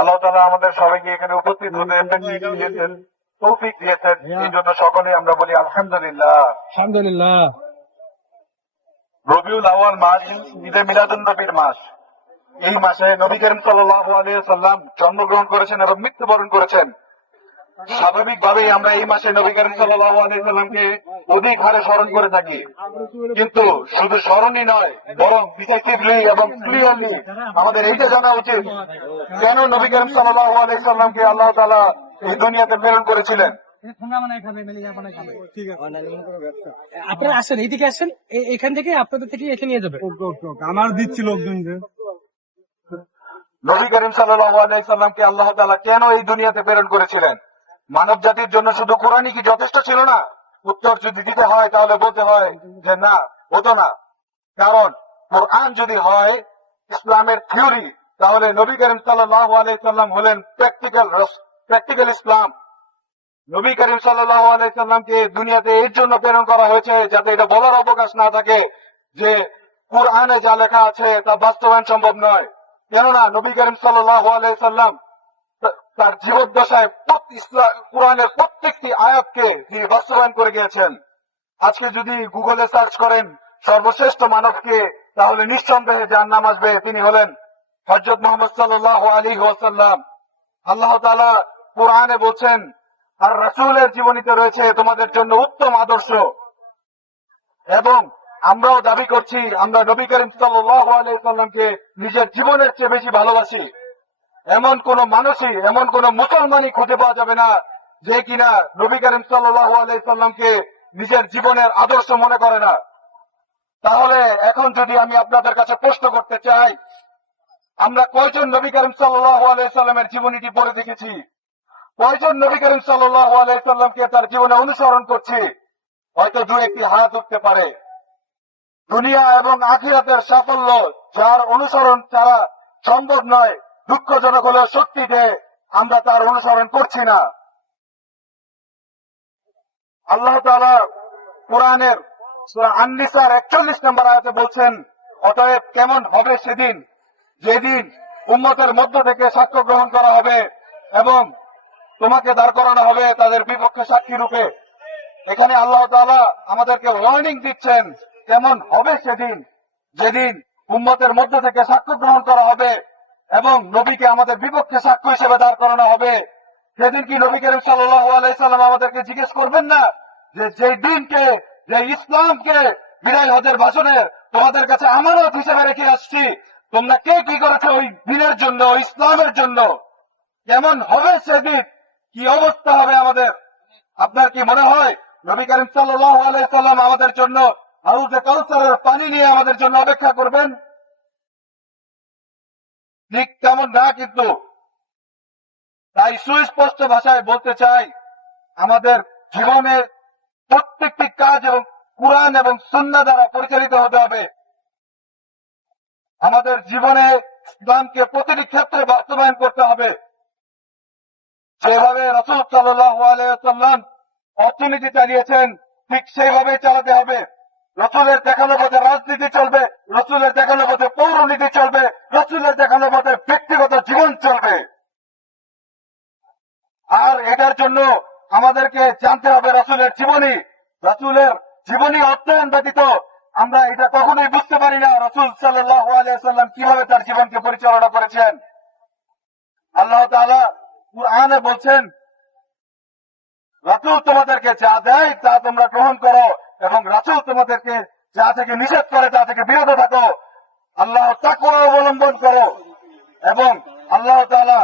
আল্লাহ তালা আমাদের সবাইকে এখানে উপস্থিত হতে তৌফিক দিয়েছেন। এই জন্য সকলে আমরা বলি আলহামদুলিল্লাহ। আলহামদুলিল্লাহ। রবিউল আওয়াল মাস ঈদে নবীর মাস। এই মাসে নবী করিম সাল্লাহ আলিয়া সাল্লাম জন্মগ্রহণ করেছেন এবং মৃত্যুবরণ করেছেন। স্বাভাবিকভাবেই আমরা এই মাসে নবী করিম সাল্লাল্লাহু আলাইহি সাল্লামকে অধিক হারে স্মরণ করে থাকি। কিন্তু শুধু স্মরণই নয় বরং ডিসাইসিভলি এবং ক্লিয়ারলি আমাদের এইটা জানা উচিত কেন নবী করিম সাল্লাল্লাহু আলাইহি সাল্লামকে আল্লাহ তাআলা এই দুনিয়াতে প্রেরণ করেছিলেন। আপনারা আসেন এইদিকে আসেন এখান থেকে আপনাদের থেকে এখানে নিয়ে যাবে। আমার দিচ্ছি লোকজনকে নবী করিম সাল্লাল্লাহু আলাইহি সাল্লামকে আল্লাহ তাআলা কেন এই দুনিয়াতে প্রেরণ করেছিলেন? মানব জাতির জন্য শুধু কোরআনই কি যথেষ্ট ছিল না? উত্তর যদি দিতে হয়, তাহলে বলতে হয় যে না, হতো না। কারণ কোরআন যদি হয়, ইসলামের থিওরি, তাহলে নবী করিম সাল্লাম হলেন প্র্যাকটিক্যাল প্র্যাকটিক্যাল ইসলাম। নবী করিম সাল্লামকে দুনিয়াতে এর জন্য প্রেরণ করা হয়েছে যাতে এটা বলার অবকাশ না থাকে যে কোরআনে যা লেখা আছে তা বাস্তবায়ন সম্ভব নয়। কেননা নবী করিম সাল্লাল্লাহু আলাইহি সাল্লাম তা- তার জীবদ্দশায় কোরআনের প্রত্যেকটি আয়াতকে তিনি বাস্তবায়ন করে গিয়েছেন। আজকে যদি গুগলে সার্চ করেন সর্বশ্রেষ্ঠ মানবকে, তাহলে নিঃসন্দেহে যার নাম আসবে। তিনি হলেন হজরত মোহাম্মদ সাল্লাহ আলী ওয়াসাল্লাম। আল্লাহ তালা কোরআনে বলছেন, আর রাসূলের জীবনীতে রয়েছে তোমাদের জন্য উত্তম আদর্শ। এবং আমরাও দাবি করছি, আমরা নবী করিম সাল্লামকে নিজের জীবনের চেয়ে বেশি ভালোবাসি। এমন কোন মানুষই, এমন কোন মুসলমানই খুঁজে পাওয়া যাবে না যে কিনা নবী করিম সাল্লামকে নিজের জীবনের আদর্শ মনে করে না। তাহলে এখন যদি আমি আপনাদের কাছে প্রশ্ন করতে চাই, আমরা কয়জন নবী করিম সাল্লামের জীবনীটি পড়ে দেখেছি? কয়জন নবী করিম সাল্লামকে তার জীবনে অনুসরণ করছি? হয়তো দু একটি হাত উঠতে পারে। দুনিয়া এবং আখিরাতের সাফল্য যার অনুসরণ ছাড়া সম্ভব নয়। দুঃখজনক হলেও সত্যি যে আমরা তার অনুসরণ করছি না। আল্লাহ কোরআনের সূরা আন-নিসার 41 নম্বর আয়াতে বলছেন, অতএব কেমন হবে সেদিন যেদিন উম্মতের মধ্য থেকে সাক্ষ্য গ্রহণ করা হবে এবং তোমাকে দাঁড় করানো হবে তাদের বিপক্ষে সাক্ষী রূপে। এখানে আল্লাহ তাআলা আমাদেরকে ওয়ার্নিং দিচ্ছেন, কেমন হবে সেদিন যেদিন উম্মতের মধ্য থেকে সাক্ষ্য গ্রহণ করা হবে এবং নবীকে আমাদের বিপক্ষে সাক্ষ্য হিসেবে দাঁড় করানো হবে। সেদিন কি নবী করিম আলাইসাল্লাম আমাদেরকে জিজ্ঞেস করবেন না? যে যে দিনকে যে ইসলামকে বিদায় হজের ভাষণে তোমাদের কাছে আমানত হিসেবে রেখে আসছি, তোমরা কে কি করেছ ওই দিনের জন্য ইসলামের জন্য? কেমন হবে সেদিন? কি অবস্থা হবে আমাদের? আপনার কি মনে হয় নবী করিম আলাইসাল্লাম আমাদের জন্য হাউজে কাউসারের পানি নিয়ে আমাদের জন্য অপেক্ষা করবেন? ঠিক তেমন না, কিন্তু তাই সুস্পষ্ট ভাষায় বলতে চাই, আমাদের জীবনের প্রত্যেকটি কাজ এবং কোরআন এবং সুন্না দ্বারা পরিচালিত হতে হবে। আমাদের জীবনে ইসলামকে প্রতিটি ক্ষেত্রে বাস্তবায়ন করতে হবে। যেভাবে রসুল সাল্লাম অর্থনীতি চালিয়েছেন, ঠিক সেইভাবে চালাতে হবে। রসুলের দেখানো পথে রাজনীতি চলবে, রসুলের দেখানো পথে পৌরনীতি চলবে, রসুলের দেখানো পথে ব্যক্তিগত জীবন চলবে। আর এটার জন্য আমাদেরকে জানতে হবে রসুলের জীবনী। রসুলের জীবনী অধ্যয়ন ব্যতীত আমরা এটা কখনোই বুঝতে পারি না। রসুল সাল্লাম কীভাবে তার জীবনকে পরিচালনা করেছেন। আল্লাহ বলছেন, রাসূল তোমাদেরকে যা দেয় তা তোমরা গ্রহণ করো। এবং রাসুল তোমাদেরকে যা থেকে নিষেধ করে, তা থেকে বিরত থাকো। আল্লাহ তাকে অবলম্বন করো এবং আল্লাহ তালা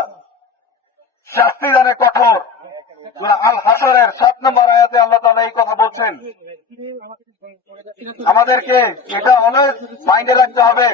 শাস্তি দানে কঠোর। আল হাসরের সাত নম্বর আয়াতে আল্লাহ এই কথা বলছেন। আমাদেরকে এটা অনেক মাইন্ডে রাখতে হবে।